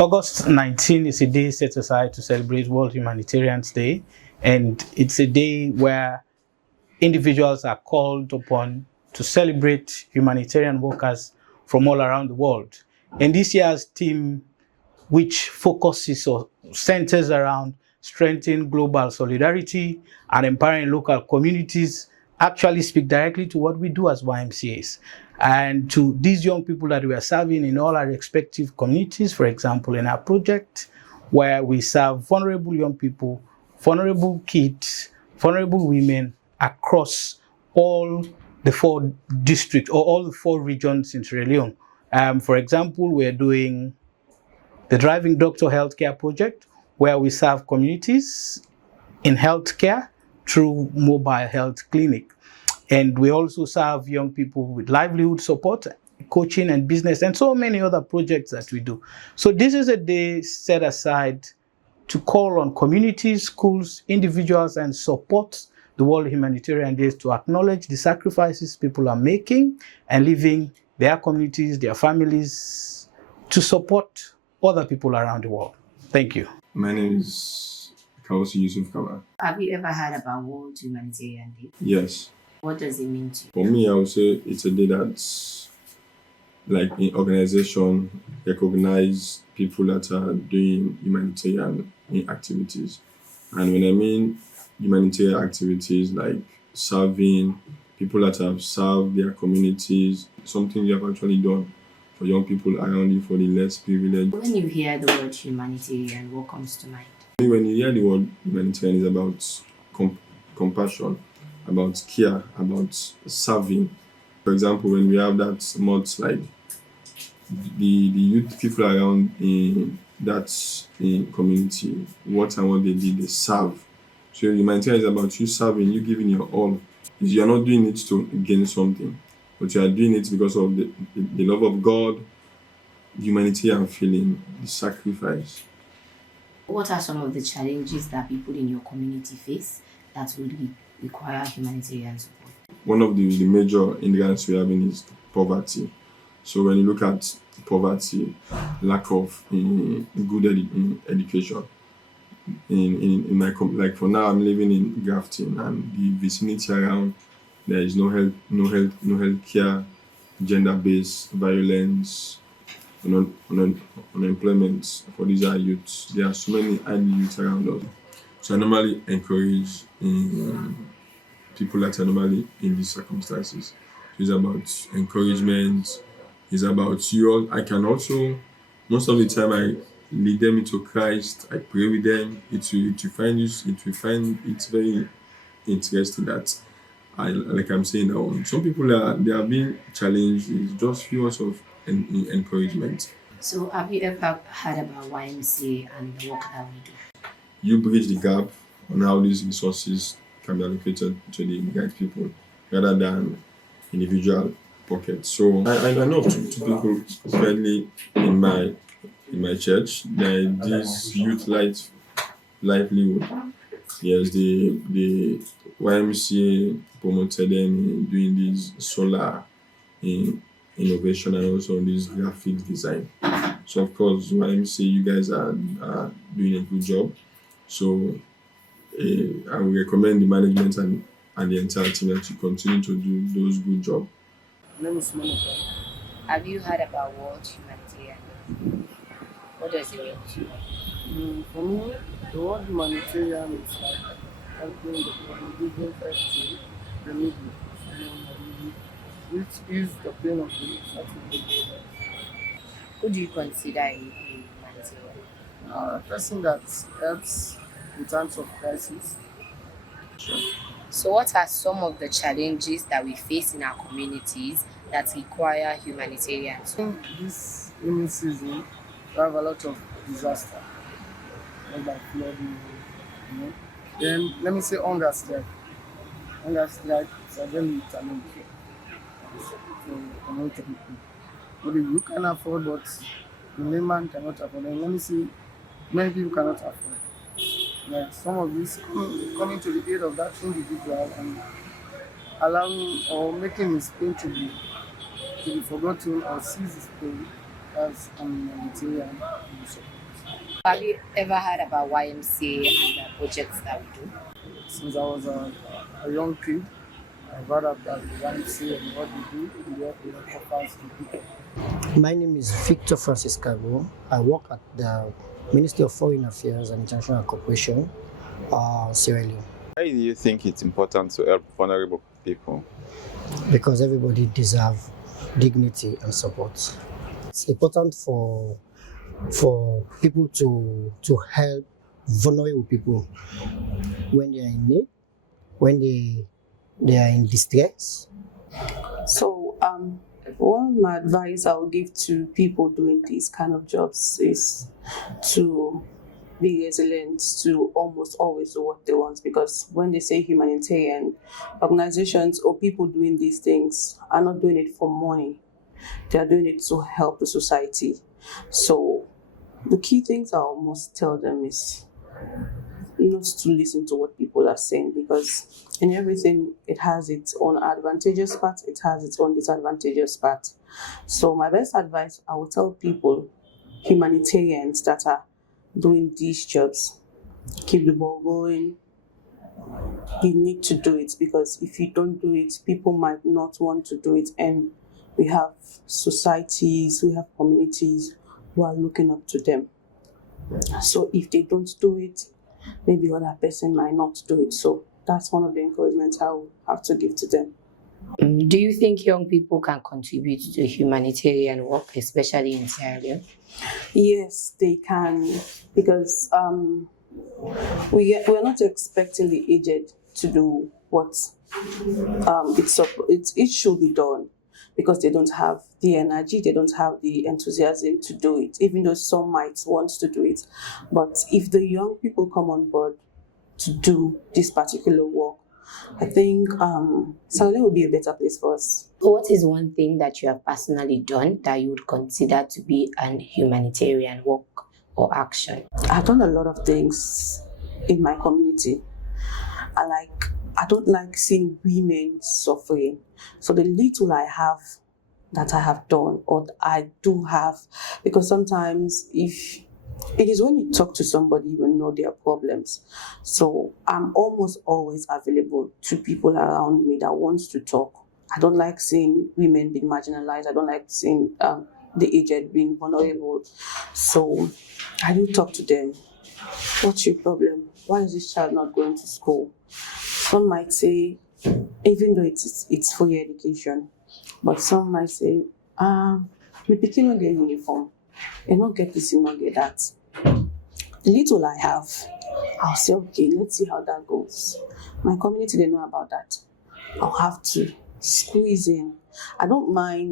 August 19 is a day set aside to celebrate World Humanitarians Day, and it's a day where individuals are called upon to celebrate humanitarian workers from all around the world. And this year's theme, which focuses or centers around strengthening global solidarity and empowering local communities, actually speak directly to what we do as YMCAs and to these young people that we are serving in all our respective communities. For example, in our project where we serve vulnerable young people, vulnerable kids, vulnerable women across all the 4 districts or all the 4 regions in Sierra Leone. For example, we're doing the Driving Doctor Healthcare Project, where we serve communities in healthcare through mobile health clinic. And we also serve young people with livelihood support, coaching and business, and so many other projects that we do. So this is a day set aside to call on communities, schools, individuals, and support the World Humanitarian Day to acknowledge the sacrifices people are making and leaving their communities, their families, to support other people around the world. Thank you. My name is Kausi Yusuf Kaba. Have you ever heard about World Humanitarian Day? Yes. What does it mean to you? For me, I would say it's a day that's like an organization recognize people that are doing humanitarian activities. And when I mean humanitarian activities, like serving people that have served their communities, something you have actually done for young people around you, for the less privileged. When you hear the word humanitarian, what comes to mind? When you hear the word humanitarian, it's about compassion, about care, about serving. For example, when we have that month, like the youth people around in that community, what they did, they serve. So humanitarian is about you serving, you giving your all. You are not doing it to gain something, but you are doing it because of the love of God, humanitarian feeling, the sacrifice. What are some of the challenges that people in your community face that will require humanitarian support? One of the major hindrances we are having is poverty. So when you look at poverty, lack of good education. In my like for now, I'm living in Grafton, and the vicinity around there is no health care, gender-based violence, unemployment for these are youths. There are so many idle youths around us. So I normally encourage people that are normally in these circumstances. So it's about encouragement. It's about you all. I can also, most of the time, I lead them into Christ. I pray with them. It will find it's very interesting that I'm saying now. Some people they are being challenged. It's just few words of encouragement. So have you ever heard about YMCA and the work that we do? You bridge the gap on how these resources can be allocated to the right people rather than individual pockets. So I know of two people currently in my church. There is this youth livelihood. Yes, the YMCA promoted them in doing this solar innovation and also on this graphic design. So of course, YMCA, you guys are doing a good job. So I will recommend the management and the entire team to continue to do those good job. Have you heard about World Humanitarian Day? What does it mean to you? For me, the word humanitarian is like helping the individual to the needy, which is the pain of the sacrifice. Who do you consider a humanitarian? A person that helps in times of crisis. So what are some of the challenges that we face in our communities that require humanitarians? In this rainy season, we have a lot of disaster, like flooding, Then let me say hunger strike. Hunger strike is a very challenge for a lot of people. But you can afford, but the layman cannot afford. And let me see, many people cannot afford. Like some of these coming to the aid of that individual and allowing or making his pain to be forgotten or cease his pain That's humanitarian support. Have you ever heard about YMCA and the projects that we do? Since I was a young kid, I've heard about the YMCA and what we do and what we offer to people. My name is Victor Francis Kago. I work at the Ministry of Foreign Affairs and International Cooperation, Sierra Leone. Why do you think it's important to help vulnerable people? Because everybody deserves dignity and support. It's important for people to help vulnerable people when they are in need, when they are in distress. So, one of my advice I would give to people doing these kind of jobs is to be resilient, to almost always do what they want, because when they say humanitarian, organizations or people doing these things are not doing it for money. They are doing it to help the society. So the key things I almost tell them is not to listen to what people are saying, because in everything it has its own advantageous part, it has its own disadvantageous part. So my best advice I would tell people, humanitarians that are doing these jobs, keep the ball going. You need to do it, because if you don't do it, people might not want to do it, and we have societies, we have communities who are looking up to them. So if they don't do it, maybe other person might not do it. So that's one of the encouragements I will have to give to them. Do you think young people can contribute to humanitarian work, especially in Sierra Leone? Yes, they can, because we're not expecting the aged to do what it should be done, because they don't have the energy, they don't have the enthusiasm to do it, even though some might want to do it. But if the young people come on board to do this particular work, I think Sierra Leone will be a better place for us. What is one thing that you have personally done that you would consider to be an humanitarian work or action? I've done a lot of things in my community. I don't like seeing women suffering. So the little I have that I have done, or I do have, because sometimes if it is when you talk to somebody, you will know their problems. So I'm almost always available to people around me that wants to talk. I don't like seeing women being marginalized. I don't like seeing the aged being vulnerable. So I do talk to them. What's your problem? Why is this child not going to school? Some might say, even though it's free education, but some might say, my pikin no get uniform. You not get this, you not get that. The little I have, I'll say, okay, let's see how that goes. My community, they know about that. I'll have to squeeze in. I don't mind